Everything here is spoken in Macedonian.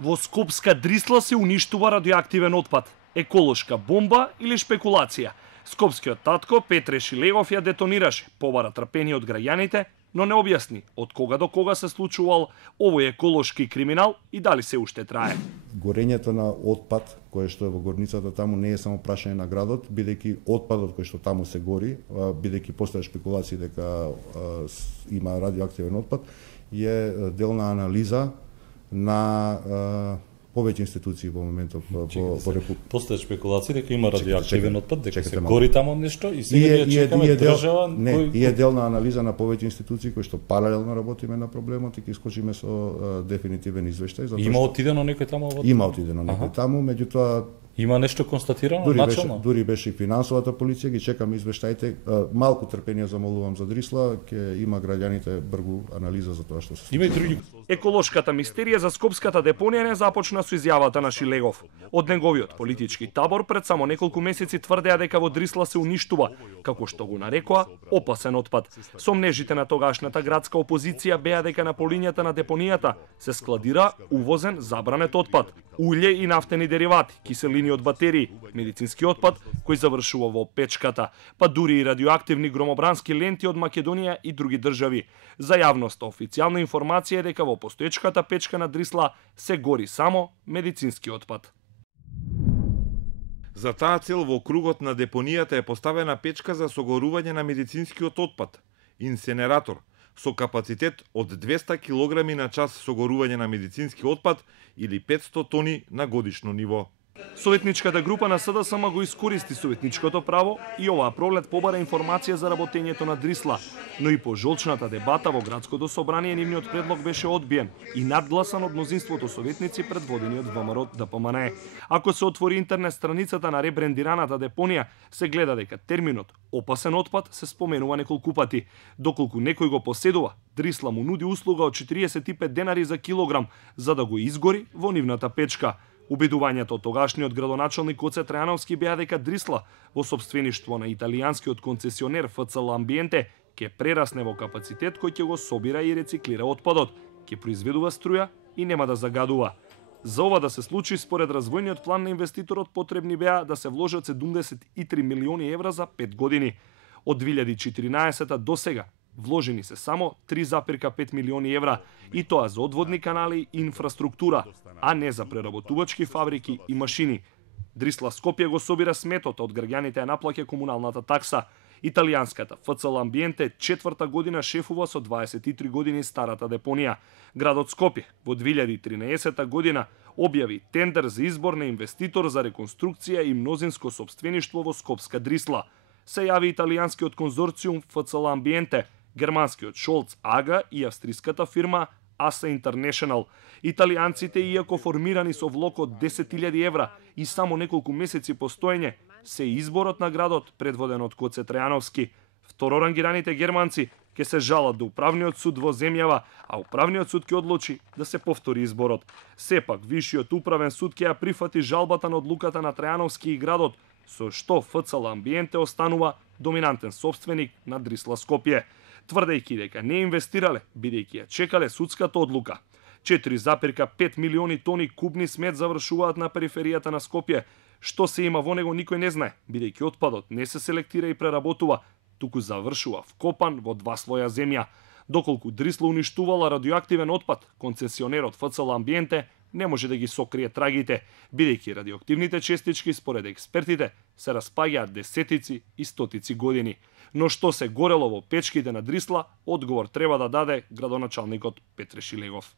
Во Скопска Дрисла се уништува радиоактивен отпад. Еколошка бомба или шпекулација? Скопскиот татко Петре Шилегов ја детонираше, побара трпение од граѓаните, но не објасни од кога до кога се случувал овој еколошки криминал и дали се уште трае. Горењето на отпад, кое што е во горницата таму, не е само прашање на градот, бидејќи отпадот кој што таму се гори, бидејќи постоја шпекулации дека има радиоактивен отпад, е дел на анализа на повеќе институции во моментот по Република. Постојат шпекулации дека има радиоактивен отпад, дека се гори таму нешто и сега ние чекаме држава. И е дел на анализа на повеќе институции кои што паралелно работиме на проблемот и ќе искочиме со дефинитивен извештај. Има отидено некој таму? Има отидено некој таму, меѓутоа има нешто констатирано начално? Дури беше и финансовата полиција, ги чекаме извештаите. Малку трпение замолувам за Дрисла, ќе има граѓаните бргу анализа за тоа што се случи. Има и други. Еколошката мистерија за скопската депонија не започна со изјавата на Шилегов. Од неговиот политички табор пред само неколку месеци тврдеа дека во Дрисла се уништува, како што го нарекоа, опасен отпад. Сомнежите на тогашната градска опозиција беа дека на полињата на депонијата се складира увозен забранет отпад, улје и нафтени деривати, киселини од батерии, медицински отпад кој завршува во печката, па дури и радиоактивни громобрански ленти од Македонија и други држави. За јавноста официјална информација е дека во постоечката печка на Дрисла се гори само медицински отпад. За таа цел во кругот на депонијата е поставена печка за согорување на медицинскиот отпад, инсенератор, со капацитет од 200 кг на час согорување на медицински отпад или 500 тони на годишно ниво. Советничката група на СДСМ го искористи советничкото право и оваа пролет побара информација за работењето на Дрисла, но и по жолчната дебата во градското собрание нивниот предлог беше одбиен и надгласан од мнозинството советници предводени од ВМРО ДПМНЕ. Ако се отвори интернет страницата на ребрендираната депонија, се гледа дека терминот опасен отпад се споменува неколку пати. Доколку некој го поседува, Дрисла му нуди услуга од 45 денари за килограм за да го изгори во нивната печка. Убедувањето од тогашниот градоначалник Гоце Трајановски беа дека Дрисла во сопствеништво на италијанскиот концесионер ФЦЛ Амбиенте ќе прерасне во капацитет кој ќе го собира и рециклира отпадот, ќе произведува струја и нема да загадува. За ова да се случи, според развојниот план на инвеститорот потребни беа да се вложат 73 милиони евра за 5 години. Од 2014 до сега вложени се само 3,5 милиони евра, и тоа за одводни канали и инфраструктура, а не за преработувачки фабрики и машини. Дрисла Скопје го собира сметот, од граѓаните ја наплаќа комуналната такса. Италијанската ФЦЛ Амбиенте четврта година шефува со 23 години старата депонија. Градот Скопје во 2013 година објави тендер за избор на инвеститор за реконструкција и мнозинско сопствеништво во Скопска Дрисла. Се јави италијанскиот конзорциум ФЦЛ Амбиенте, германскиот Шолц АГА и австриската фирма Аса Интернешнл. Италијанците, иако формирани со влог од 10.000 евра и само неколку месеци постоење, се изборот на градот предводен од Гоце Трајановски. Второрангираните германци ќе се жалат до управниот суд во земјава, а управниот суд ќе одлучи да се повтори изборот. Сепак, Вишиот управен суд ќе ја прифати жалбата на одлуката на Трајановски и градот, со што ФЦЛ Амбиенте останува доминантен собственик на Дрисла Скопје, тврдејќи дека не инвестирале, бидејќи ја чекале судската одлука. 4,5 милиони тони кубни смет завршуваат на периферијата на Скопје. Што се има во него никој не знае, бидејќи отпадот не се селектира и преработува, туку завршува вкопан во 2 слоја земја. Доколку Дрисла уништувала радиоактивен отпад, концесионерот ФЦЛ Амбиенте не може да ги сокрие трагите, бидејќи радиоактивните честички според експертите се распаѓаат десетици и стотици години. Но што се горело во печките на Дрисла, одговор треба да даде градоначалникот Петре Шилегов.